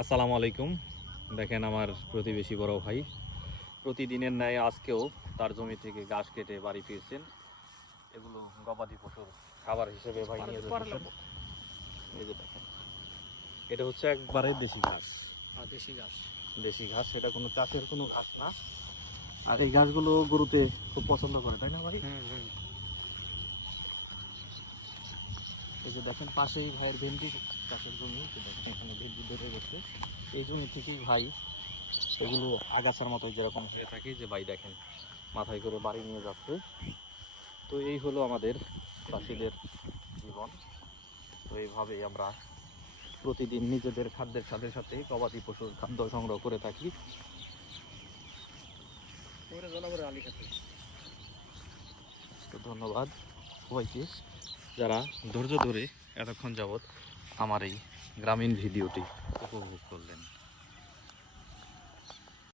আসসালামু আলাইকুম। দেখেন আমার প্রতিবেশী বড় ভাই প্রতিদিনের ন্যায় আজকেও তার জমি থেকে ঘাস কেটে বাড়ি ফিরছেন। এগুলো গবাদি পশুর খাবার হিসেবে ভাই নিয়ে যাচ্ছেন। এই যে দেখেন, এটা হচ্ছে একবারে দেশি ঘাস। দেশি ঘাস, এটা কোনো চাষের কোনো ঘাস না। আর এই ঘাসগুলো গরুতে খুব পছন্দ করে, তাই না ভাই? এই যে দেখেন পাশেই ভাইয়ের ভেন্ডি চাষের জমি, দেখেন এখানে ভেন্ডি ধরে গেছে। এই জমি থেকেই ভাই এগুলো আগাছার মতো যেরকম হয়ে থাকে, যে ভাই দেখেন মাথায় করে বাড়ি নিয়ে যাচ্ছে। তো এই হলো আমাদের চাষিদের জীবন। তো এইভাবেই আমরা প্রতিদিন নিজেদের খাদ্যের সাথে সাথে গবাদি পশুর খাদ্য সংগ্রহ করে থাকি। তো ধন্যবাদ সবাইকে যারা ধৈর্য ধরে এতক্ষণ যাবৎ আমার এই গ্রামীণ ভিডিওটি উপভোগ করলেন।